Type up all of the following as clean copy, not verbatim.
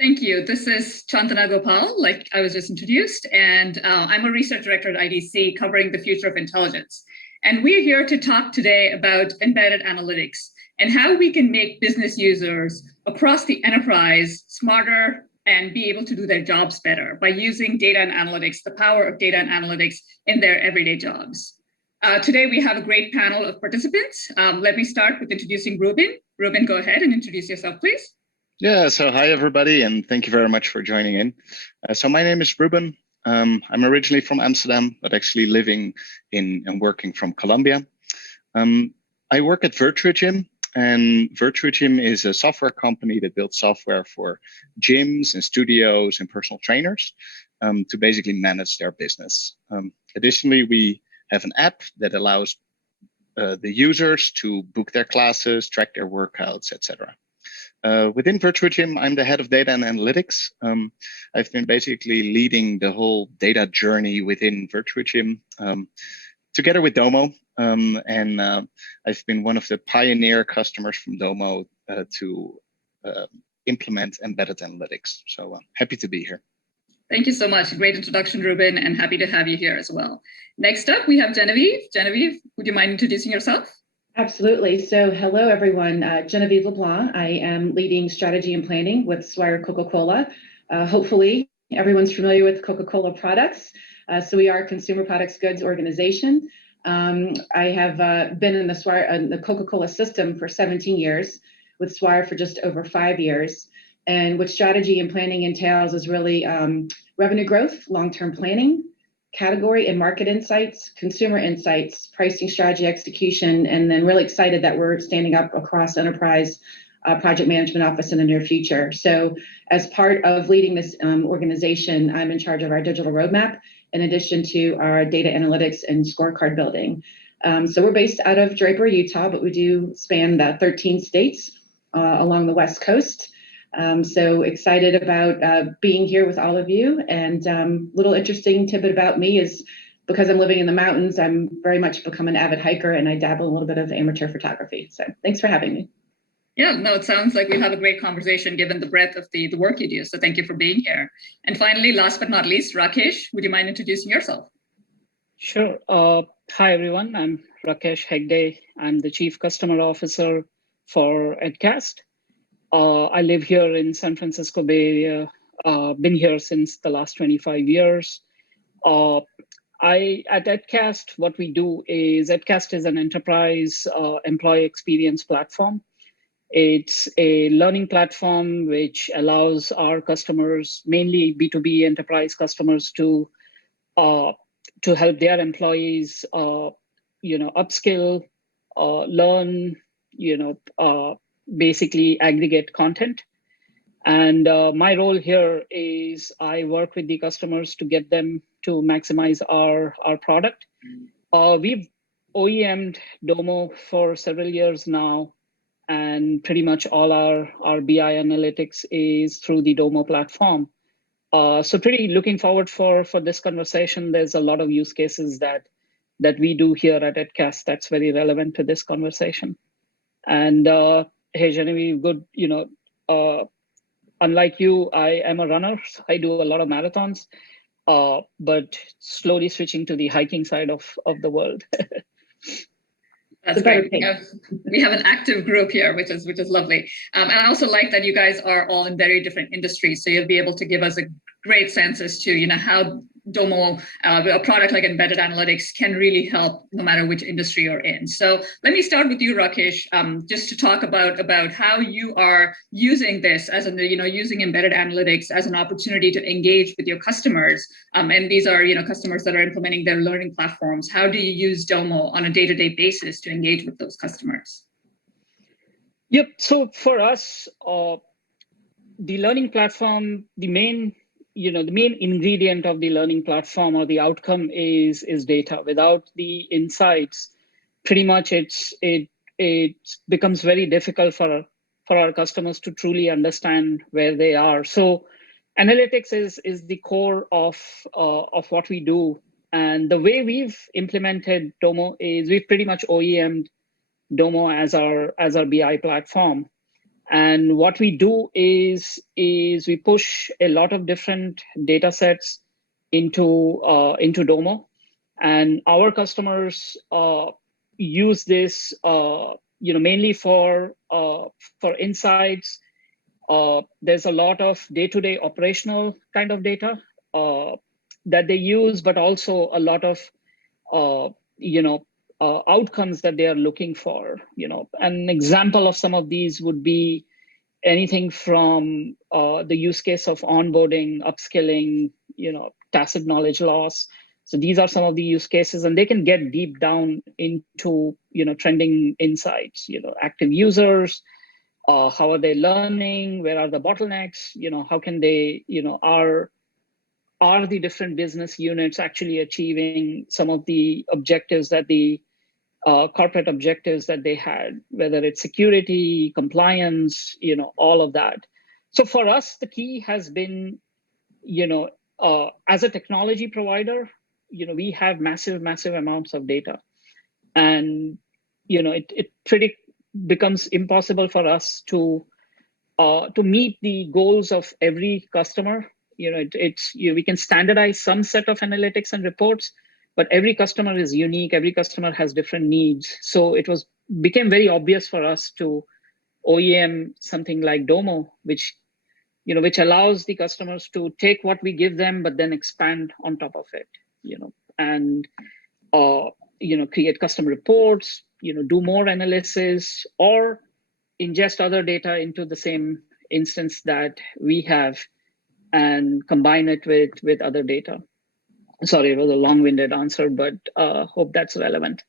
Thank you. This is Chandana Gopal, like I was just introduced, and I'm a research director at IDC covering the future of intelligence. And we're here to talk today about embedded analytics and how we can make business users across the enterprise smarter and be able to do their jobs better by using data and analytics, the power of data and analytics in their everyday jobs. Today, we have a great panel of participants. Let me start with introducing Ruben. Ruben, go ahead and introduce yourself, please. Yeah, so hi, everybody, and thank you very much for joining in. So my name is Ruben. I'm originally from Amsterdam, but actually living in and working from Colombia. I work at Virtuagym, and Virtuagym is a software company that builds software for gyms and studios and personal trainers to basically manage their business. Additionally, we have an app that allows the users to book their classes, track their workouts, etc. Within Virtuagym, I'm the head of data and analytics. I've been basically leading the whole data journey within Virtuagym together with Domo. And I've been one of the pioneer customers from Domo to implement embedded analytics. So happy to be here. Thank you so much. Great introduction, Ruben, and happy to have you here as well. Next up, we have Genevieve. Genevieve, would you mind introducing yourself? Absolutely. So hello, everyone. Genevieve LeBlanc. I am leading strategy and planning with Swire Coca-Cola. Hopefully, everyone's familiar with Coca-Cola products. So we are a consumer products goods organization. I have been in the Coca-Cola system for 17 years, with Swire for just over 5 years. And what strategy and planning entails is really revenue growth, long-term planning, category and market insights, consumer insights, pricing strategy execution, and then really excited that we're standing up across enterprise project management office in the near future. So as part of leading this organization, I'm in charge of our digital roadmap, in addition to our data analytics and scorecard building. So we're based out of Draper, Utah, but we do span the 13 states along the West Coast. So excited about being here with all of you. And little interesting tidbit about me is because I'm living in the mountains, I'm very much become an avid hiker, and I dabble a little bit of amateur photography. So thanks for having me. Yeah, no, it sounds like we'll have a great conversation given the breadth of the work you do. So thank you for being here. And finally, last but not least, Rajesh, would you mind introducing yourself? Sure. Hi, everyone. I'm Rajesh Hegde. I'm the Chief Customer Officer for EdCast. I live here in San Francisco Bay Area, been here since the last 25 years. At EdCast, what we do is, EdCast is an enterprise employee experience platform. It's a learning platform which allows our customers, mainly B2B enterprise customers, to help their employees, upskill, learn, basically aggregate content. And my role here is I work with the customers to get them to maximize our product. We've OEM'd Domo for several years now, and pretty much all our BI analytics is through the Domo platform. So pretty looking forward for this conversation. There's a lot of use cases that we do here at EdCast that's very relevant to this conversation. And hey, Genevieve, good, unlike you, I am a runner. So I do a lot of marathons, but slowly switching to the hiking side of the world. That's great. We have an active group here, which is lovely. And I also like that you guys are all in very different industries. So you'll be able to give us a great sense as to, how Domo, a product like embedded analytics, can really help no matter which industry you're in. So let me start with you, Rajesh, just to talk about how you are using this as using embedded analytics as an opportunity to engage with your customers. And these are, customers that are implementing their learning platforms. How do you use Domo on a day-to-day basis to engage with those customers? Yep. So for us, the learning platform, the main ingredient of the learning platform or the outcome is data. Without the insights, pretty much it becomes very difficult for our customers to truly understand where they are. So analytics is the core of what we do. And the way we've implemented Domo is we've pretty much OEM'd Domo as our BI platform. And what we do is we push a lot of different data sets into Domo, and our customers use this mainly for insights. There's a lot of day-to-day operational kind of data that they use, but also a lot of outcomes that they are looking for. An example of some of these would be anything from the use case of onboarding, upskilling, tacit knowledge loss. So these are some of the use cases, and they can get deep down into trending insights. Active users, how are they learning? Where are the bottlenecks? How can they? Are the different business units actually achieving some of the objectives that the corporate objectives that they had, whether it's security, compliance, all of that. So for us, the key has been, as a technology provider, we have massive amounts of data, and it pretty becomes impossible for us to meet the goals of every customer. We can standardize some set of analytics and reports, but every customer is unique. Every customer has different needs. So it became very obvious for us to OEM something like Domo, which allows the customers to take what we give them, but then expand on top of it, and create custom reports, do more analysis, or ingest other data into the same instance that we have and combine it with other data. Sorry, it was a long-winded answer, but hope that's relevant.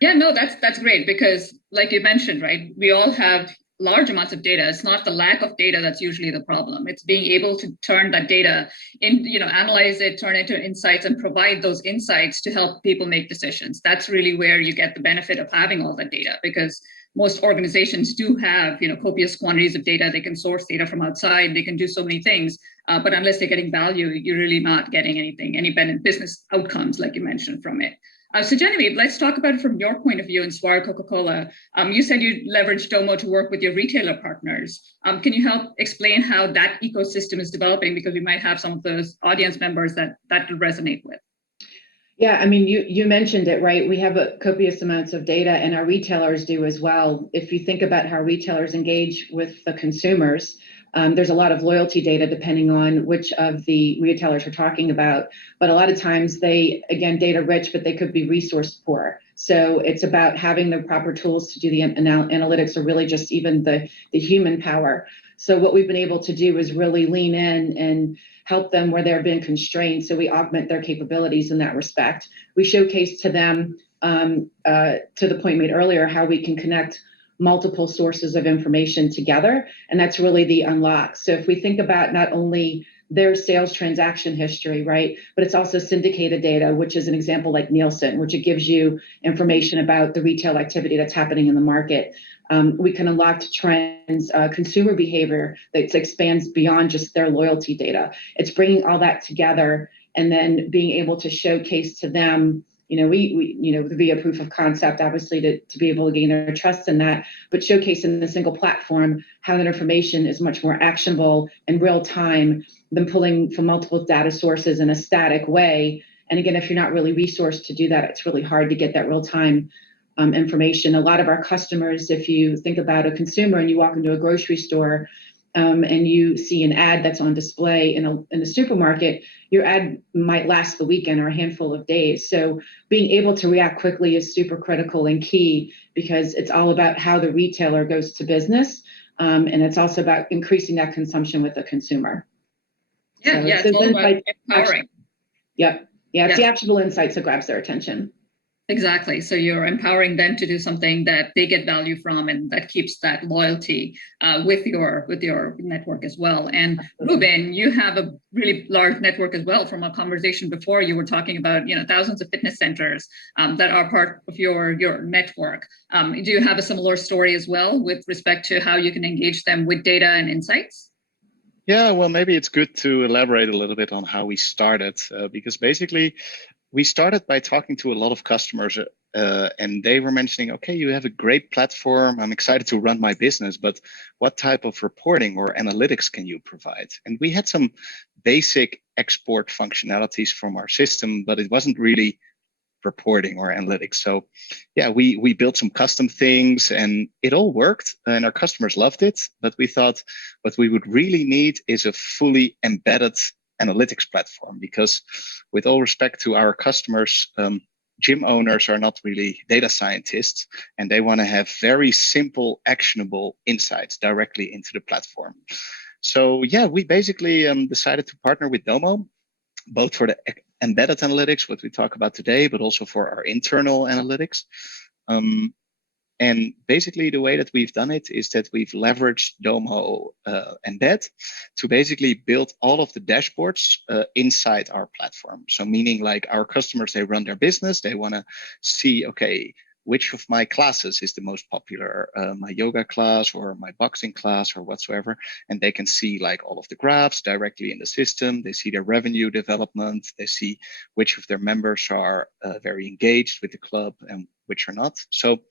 Yeah, no, that's great, because like you mentioned, right, we all have large amounts of data. It's not the lack of data that's usually the problem. It's being able to turn that data in, analyze it, turn it into insights, and provide those insights to help people make decisions. That's really where you get the benefit of having all that data, because most organizations do have, copious quantities of data. They can source data from outside. They can do so many things, but unless they're getting value, you're really not getting anything, any business outcomes, like you mentioned, from it. So Genevieve, let's talk about it from your point of view in Swire Coca-Cola. You said you leveraged Domo to work with your retailer partners. Can you help explain how that ecosystem is developing? Because we might have some of those audience members that will resonate with. Yeah, I mean, you mentioned it, right? We have copious amounts of data, and our retailers do as well. If you think about how retailers engage with the consumers, there's a lot of loyalty data depending on which of the retailers we're talking about. But a lot of times again, data rich, but they could be resource poor. So it's about having the proper tools to do the analytics, or really just even the human power. So what we've been able to do is really lean in and help them where they're being constrained. So we augment their capabilities in that respect. We showcase to them, to the point made earlier, how we can connect multiple sources of information together. And that's really the unlock. So if we think about not only their sales transaction history, right, but it's also syndicated data, which is an example like Nielsen, which it gives you information about the retail activity that's happening in the market. We can unlock trends, consumer behavior that expands beyond just their loyalty data. It's bringing all that together and then being able to showcase to them, we via proof of concept, obviously, to be able to gain their trust in that, but showcase in a single platform how that information is much more actionable in real time than pulling from multiple data sources in a static way. And again, if you're not really resourced to do that, it's really hard to get that real time information. A lot of our customers, if you think about a consumer and you walk into a grocery store and you see an ad that's on display in a supermarket, your ad might last the weekend or a handful of days. So being able to react quickly is super critical and key, because it's all about how the retailer goes to business. And it's also about increasing that consumption with the consumer. Yeah, so it's all about empowering. Yep. Yeah, it's the actionable insights that grabs their attention. Exactly. So you're empowering them to do something that they get value from, and that keeps that loyalty with your network as well. And Ruben, you have a really large network as well. From a conversation before, you were talking about thousands of fitness centers that are part of your network. Do you have a similar story as well with respect to how you can engage them with data and insights? Yeah, well, maybe it's good to elaborate a little bit on how we started, because basically we started by talking to a lot of customers and they were mentioning, okay, you have a great platform. I'm excited to run my business, but what type of reporting or analytics can you provide? And we had some basic export functionalities from our system, but it wasn't really reporting or analytics. So yeah, we built some custom things and it all worked and our customers loved it. But we thought what we would really need is a fully embedded analytics platform, because with all respect to our customers, gym owners are not really data scientists, and they want to have very simple, actionable insights directly into the platform. So yeah, we basically decided to partner with Domo, both for the embedded analytics, what we talk about today, but also for our internal analytics. And basically the way that we've done it is that we've leveraged Domo Embed to basically build all of the dashboards inside our platform. So meaning like our customers, they run their business, they want to see, okay, which of my classes is the most popular, my yoga class or my boxing class or whatsoever. And they can see like all of the graphs directly in the system. They see their revenue development. They see which of their members are very engaged with the club and which are not. So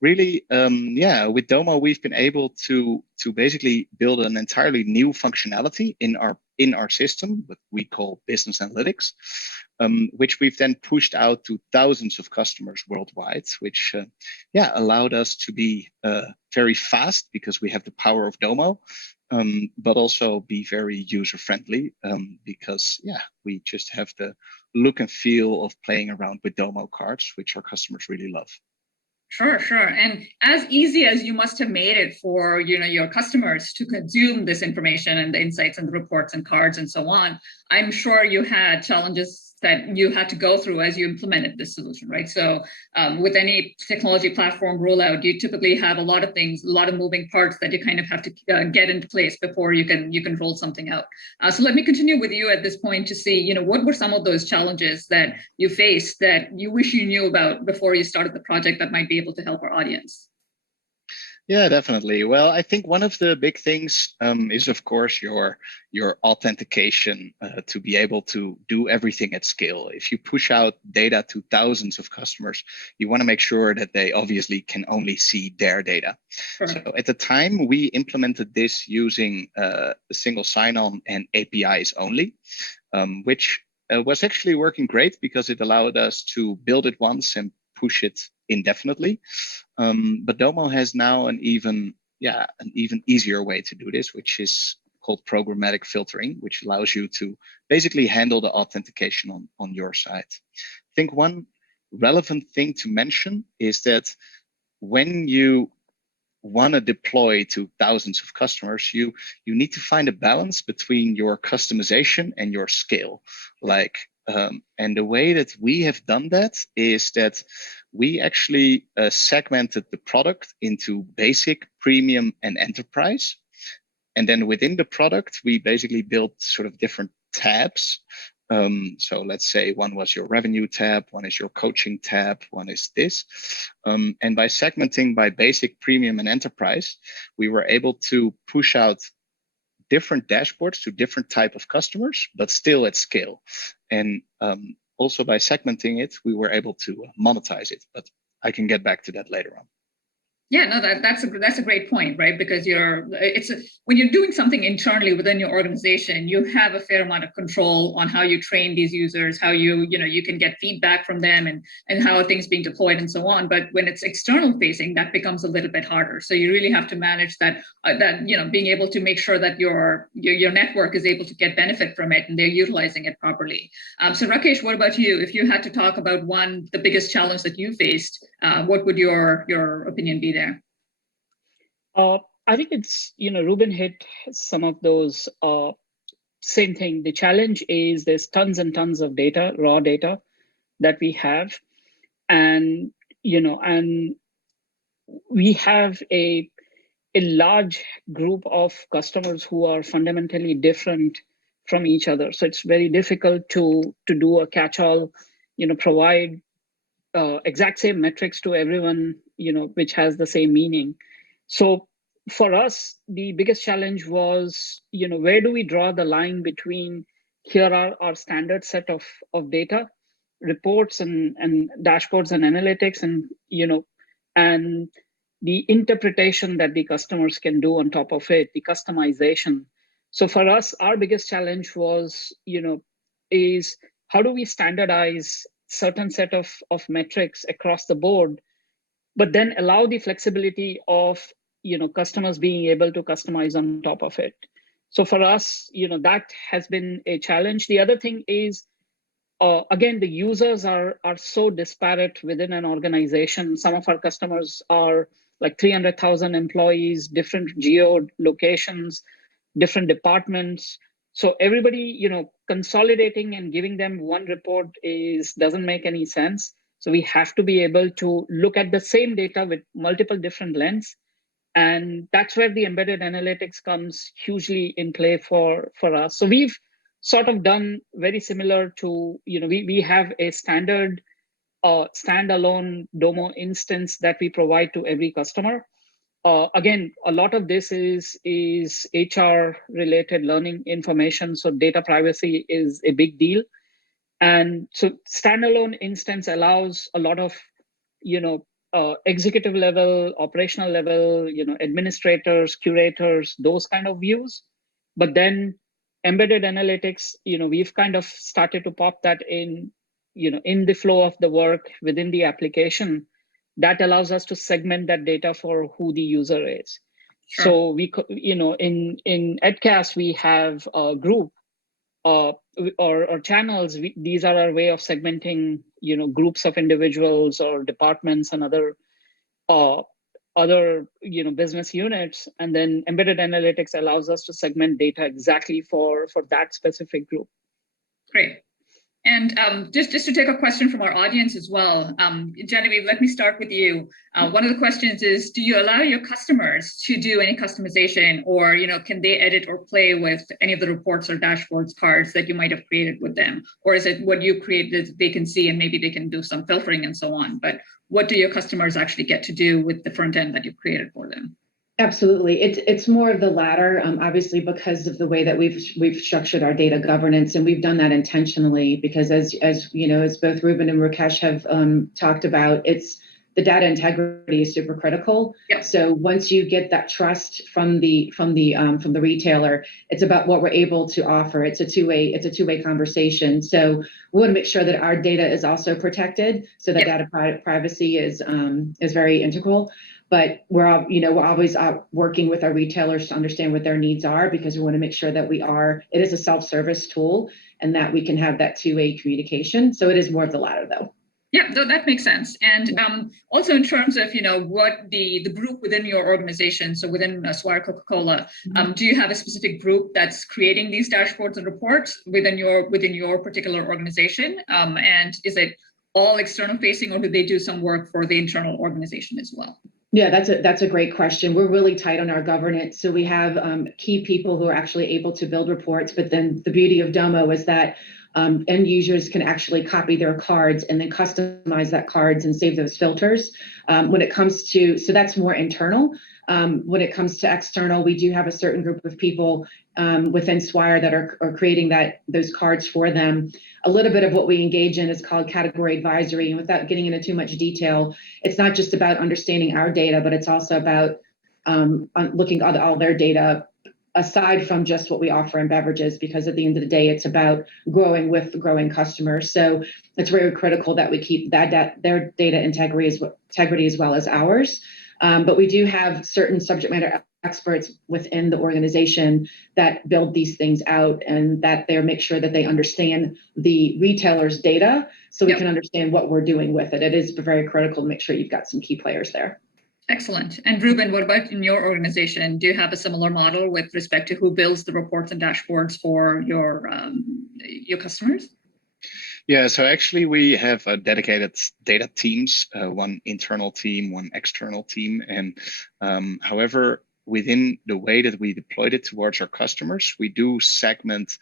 really, yeah, with Domo, we've been able to basically build an entirely new functionality in our system, what we call business analytics, which we've then pushed out to thousands of customers worldwide, which yeah, allowed us to be very fast because we have the power of Domo, but also be very user friendly because yeah, we just have the look and feel of playing around with Domo cards, which our customers really love. Sure, sure. And as easy as you must have made it for your customers to consume this information and the insights and the reports and cards and so on, I'm sure you had challenges that you had to go through as you implemented this solution, right? So with any technology platform rollout, you typically have a lot of things, a lot of moving parts that you kind of have to get into place before you can roll something out. So let me continue with you at this point to see, what were some of those challenges that you faced that you wish you knew about before you started the project that might be able to help our audience? Yeah, definitely. Well, I think one of the big things is, of course, your authentication to be able to do everything at scale. If you push out data to thousands of customers, you want to make sure that they obviously can only see their data. Sure. So at the time, we implemented this using a single sign-on and APIs only, which was actually working great because it allowed us to build it once and push it indefinitely. But Domo has now an even easier way to do this, which is called programmatic filtering, which allows you to basically handle the authentication on your side. I think one relevant thing to mention is that when you want to deploy to thousands of customers, you need to find a balance between your customization and your scale. And the way that we have done that is that we actually segmented the product into basic, premium, and enterprise. And then within the product, we basically built sort of different tabs. So let's say one was your revenue tab, one is your coaching tab, one is this. And by segmenting by basic, premium, and enterprise, we were able to push out different dashboards to different type of customers, but still at scale. And also by segmenting it, we were able to monetize it, but I can get back to that later on. Yeah, no, that's a great point, right? Because when you're doing something internally within your organization, you have a fair amount of control on how you train these users, how you can get feedback from them and how are things being deployed and so on. But when it's external facing, that becomes a little bit harder. So you really have to manage that being able to make sure that your network is able to get benefit from it and they're utilizing it properly. So Rakesh, what about you? If you had to talk about the biggest challenge that you faced, what would your opinion be there? I think it's, Ruben hit some of those same thing. The challenge is there's tons and tons of data, raw data that we have. And, and we have a large group of customers who are fundamentally different from each other. So it's very difficult to do a catch-all, provide exact same metrics to everyone, which has the same meaning. So for us, the biggest challenge was, where do we draw the line between here are our standard set of data reports and dashboards and analytics, and the interpretation that the customers can do on top of it, the customization. So for us, our biggest challenge was, is how do we standardize certain set of metrics across the board, but then allow the flexibility of, customers being able to customize on top of it. So for us, that has been a challenge. The other thing is, again, the users are so disparate within an organization. Some of our customers are like 300,000 employees, different geo locations, different departments. So everybody, consolidating and giving them one report doesn't make any sense. So we have to be able to look at the same data with multiple different lenses. And that's where the embedded analytics comes hugely in play for us. So we've sort of done very similar to, we have a standard standalone Domo instance that we provide to every customer. Again, a lot of this is HR related learning information. So data privacy is a big deal. And so standalone instance allows a lot of, executive level, operational level, administrators, curators, those kind of views. But then embedded analytics, we've kind of started to pop that in, in the flow of the work within the application. That allows us to segment that data for who the user is. Sure. So we, in EdCast, we have a group or channels. These are our way of segmenting, groups of individuals or departments and other business units. And then embedded analytics allows us to segment data exactly for that specific group. Great. And just to take a question from our audience as well, Genevieve, let me start with you. One of the questions is, do you allow your customers to do any customization, or can they edit or play with any of the reports or dashboards cards that you might have created with them? Or is it what you created they can see and maybe they can do some filtering and so on? But what do your customers actually get to do with the front end that you created for them? Absolutely. It's more of the latter, obviously, because of the way that we've structured our data governance, and we've done that intentionally because as both Ruben and Rakesh have talked about, it's the data integrity is super critical. Yep. So once you get that trust from the retailer, it's about what we're able to offer. It's a two-way conversation. So we want to make sure that our data is also protected, so that data privacy is very integral. But we're always working with our retailers to understand what their needs are, because we want to make sure that it is a self-service tool and that we can have that two-way communication. So it is more of the latter, though. Yeah, that makes sense. And also in terms of, what the group within your organization, so within Swire Coca-Cola, do you have a specific group that's creating these dashboards and reports within your particular organization? And is it all external facing, or do they do some work for the internal organization as well? Yeah, that's a great question. We're really tight on our governance. So we have key people who are actually able to build reports. But then the beauty of Domo is that end users can actually copy their cards and then customize that cards and save those filters. When it comes to, so that's more internal. When it comes to external, we do have a certain group of people within Swire that are creating those cards for them. A little bit of what we engage in is called category advisory. And without getting into too much detail, it's not just about understanding our data, but it's also about looking at all their data aside from just what we offer in beverages, because at the end of the day, it's about growing with the growing customers. So it's very critical that we keep their data integrity as well as ours. But we do have certain subject matter experts within the organization that build these things out, and that they make sure that they understand the retailer's data, so we can understand what we're doing with it. It is very critical to make sure you've got some key players there. Excellent. And Ruben, what about in your organization? Do you have a similar model with respect to who builds the reports and dashboards for your customers? Yeah, so actually we have dedicated data teams, one internal team, one external team. And however, within the way that we deployed it towards our customers, we do segment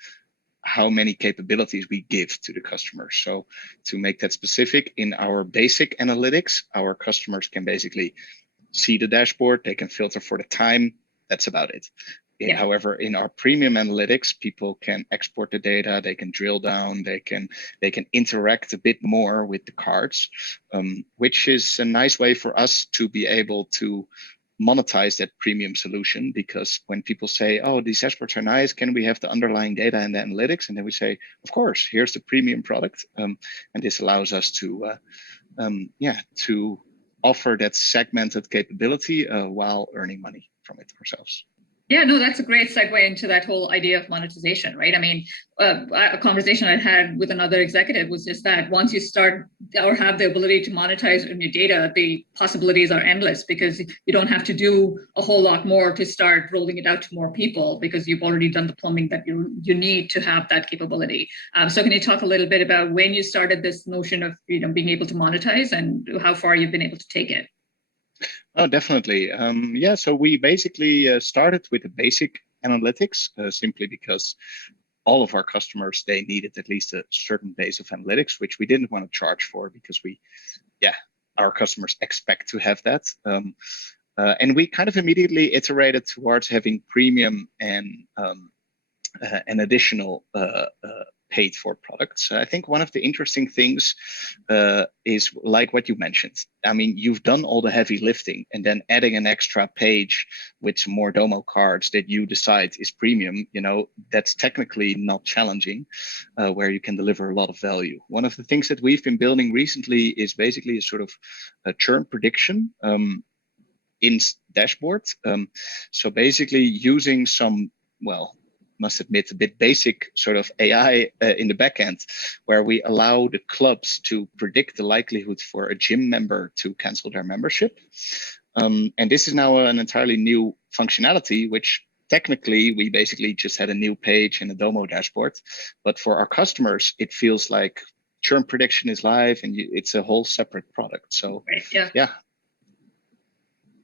how many capabilities we give to the customers. So to make that specific, in our basic analytics, our customers can basically see the dashboard, they can filter for the time. That's about it. However, in our premium analytics, people can export the data, they can drill down, they can interact a bit more with the cards, which is a nice way for us to be able to monetize that premium solution. Because when people say, oh, these dashboards are nice, can we have the underlying data and the analytics? And then we say, of course, here's the premium product. And this allows us to offer that segmented capability while earning money from it ourselves. Yeah, no, that's a great segue into that whole idea of monetization, right? I mean, a conversation I had with another executive was just that once you start or have the ability to monetize your data, the possibilities are endless, because you don't have to do a whole lot more to start rolling it out to more people, because you've already done the plumbing that you need to have that capability. So can you talk a little bit about when you started this notion of being able to monetize and how far you've been able to take it? Oh, definitely. So we basically started with the basic analytics simply because all of our customers, they needed at least a certain base of analytics, which we didn't want to charge for because our customers expect to have that. And we kind of immediately iterated towards having premium and an additional paid for products. I think one of the interesting things is like what you mentioned. I mean, you've done all the heavy lifting, and then adding an extra page with some more Domo cards that you decide is premium, that's technically not challenging, where you can deliver a lot of value. One of the things that we've been building recently is basically a sort of a churn prediction in dashboards. So basically using some, must admit, a bit basic sort of AI in the backend, where we allow the clubs to predict the likelihood for a gym member to cancel their membership. And this is now an entirely new functionality, which technically we basically just had a new page in the Domo dashboard. But for our customers, it feels like churn prediction is live and it's a whole separate product. So yeah.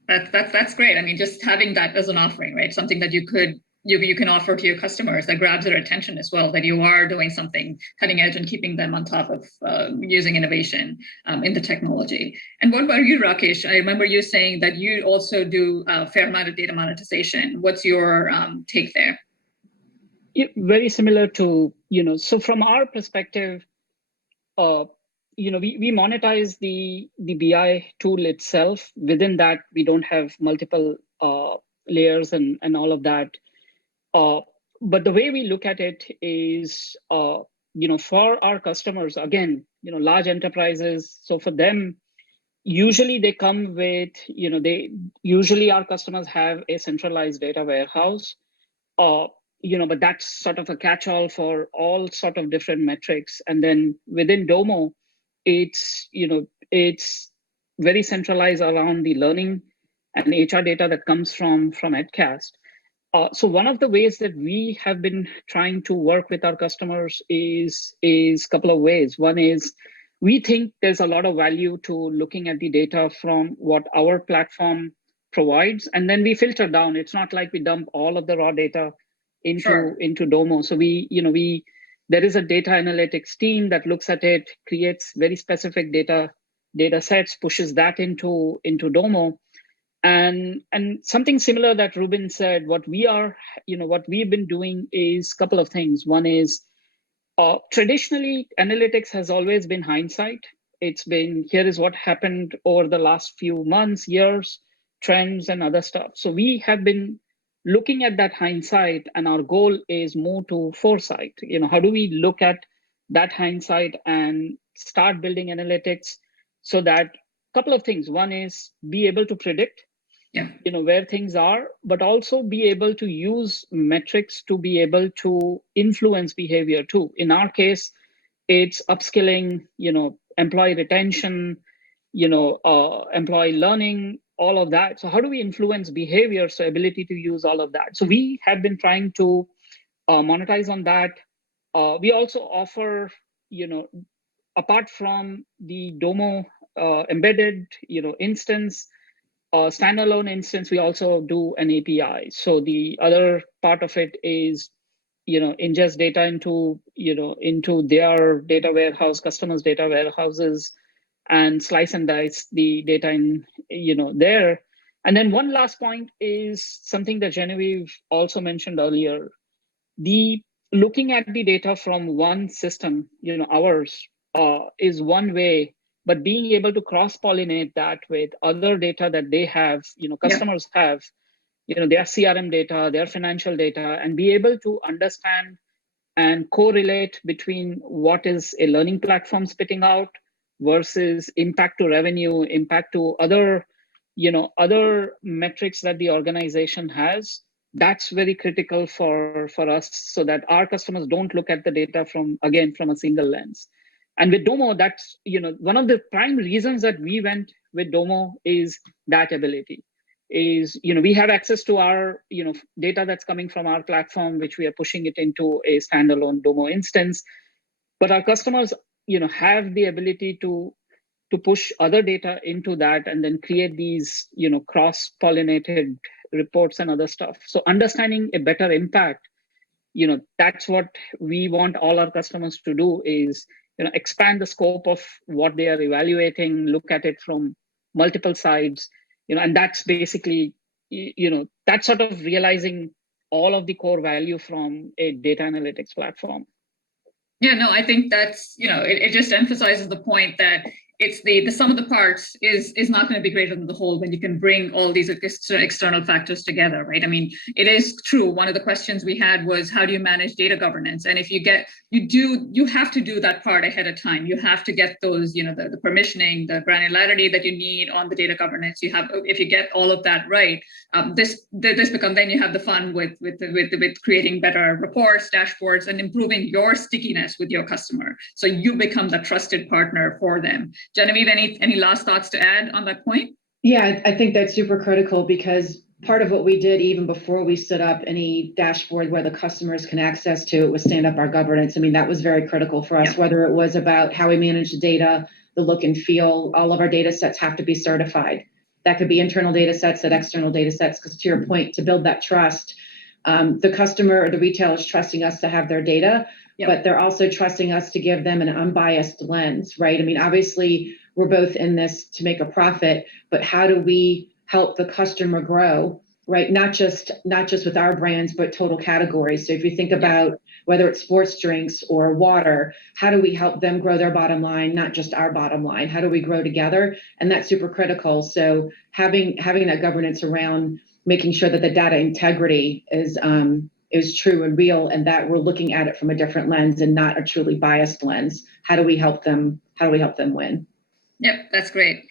That's great. I mean, just having that as an offering, right? Something that you can offer to your customers that grabs their attention as well, that you are doing something cutting edge and keeping them on top of using innovation in the technology. And what about you, Rakesh? I remember you saying that you also do a fair amount of data monetization. What's your take there? Very similar to, so from our perspective, we monetize the BI tool itself. Within that, we don't have multiple layers and all of that. But the way we look at it is, for our customers, again, large enterprises. So for them, usually they come with, usually our customers have a centralized data warehouse, but that's sort of a catch-all for all sort of different metrics. And then within Domo, it's very centralized around the learning and HR data that comes from EdCast. So one of the ways that we have been trying to work with our customers is a couple of ways. One is we think there's a lot of value to looking at the data from what our platform provides, and then we filter down. It's not like we dump all of the raw data into Domo. So there is a data analytics team that looks at it, creates very specific data sets, pushes that into Domo. And something similar that Ruben said, what we've been doing is a couple of things. One is traditionally analytics has always been hindsight. It's been, here is what happened over the last few months, years, trends and other stuff. So we have been looking at that hindsight, and our goal is more to foresight. How do we look at that hindsight and start building analytics so that a couple of things. One is be able to predict where things are, but also be able to use metrics to be able to influence behavior too. In our case, it's upskilling, employee retention, employee learning, all of that. So how do we influence behavior? So ability to use all of that. So we have been trying to monetize on that. We also offer, apart from the Domo embedded, instance, standalone instance, we also do an API. So the other part of it is, ingest data into their data warehouse, customers' data warehouses, and slice and dice the data in, there. And then one last point is something that Genevieve also mentioned earlier. The looking at the data from one system, ours, is one way, but being able to cross-pollinate that with other data that they have, customers have, their CRM data, their financial data, and be able to understand and correlate between what is a learning platform spitting out versus impact to revenue, impact to other metrics that the organization has. That's very critical for us, so that our customers don't look at the data from a single lens. And with Domo, that's one of the prime reasons that we went with Domo is that ability. Is we have access to our data that's coming from our platform, which we are pushing it into a standalone Domo instance. But our customers have the ability to push other data into that and then create these cross-pollinated reports and other stuff. So understanding a better impact, that's what we want all our customers to do, is expand the scope of what they are evaluating, look at it from multiple sides, and that's basically that's sort of realizing all of the core value from a data analytics platform. Yeah, no, I think that's, it just emphasizes the point that it's the sum of the parts is not going to be greater than the whole when you can bring all these external factors together, right? I mean, it is true. One of the questions we had was, how do you manage data governance? And if you have to do that part ahead of time. You have to get those, the permissioning, the granularity that you need on the data governance. If you get all of that right, then you have the fun with creating better reports, dashboards, and improving your stickiness with your customer. So you become the trusted partner for them. Genevieve, any last thoughts to add on that point? Yeah, I think that's super critical, because part of what we did even before we stood up any dashboard where the customers can access to it was stand up our governance. I mean, that was very critical for us, whether it was about how we manage the data, the look and feel. All of our data sets have to be certified. That could be internal data sets and external data sets, because to your point, to build that trust, the customer or the retailer is trusting us to have their data, but they're also trusting us to give them an unbiased lens, right? I mean, obviously, we're both in this to make a profit, but how do we help the customer grow, right? Not just with our brands, but total categories. So if you think about whether it's sports drinks or water, how do we help them grow their bottom line, not just our bottom line? How do we grow together? And that's super critical. So having that governance around making sure that the data integrity is true and real, and that we're looking at it from a different lens and not a truly biased lens. How do we help them win? Yep, that's great.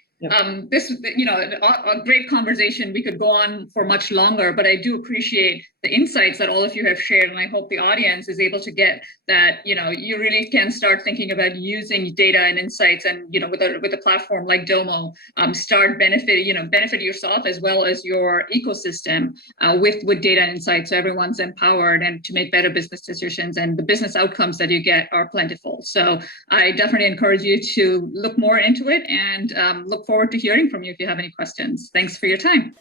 This, a great conversation. We could go on for much longer, but I do appreciate the insights that all of you have shared, and I hope the audience is able to get that. You really can start thinking about using data and insights, and with a platform like Domo, start benefit yourself as well as your ecosystem with data and insights, so everyone's empowered and to make better business decisions, and the business outcomes that you get are plentiful. So I definitely encourage you to look more into it, and look forward to hearing from you if you have any questions. Thanks for your time.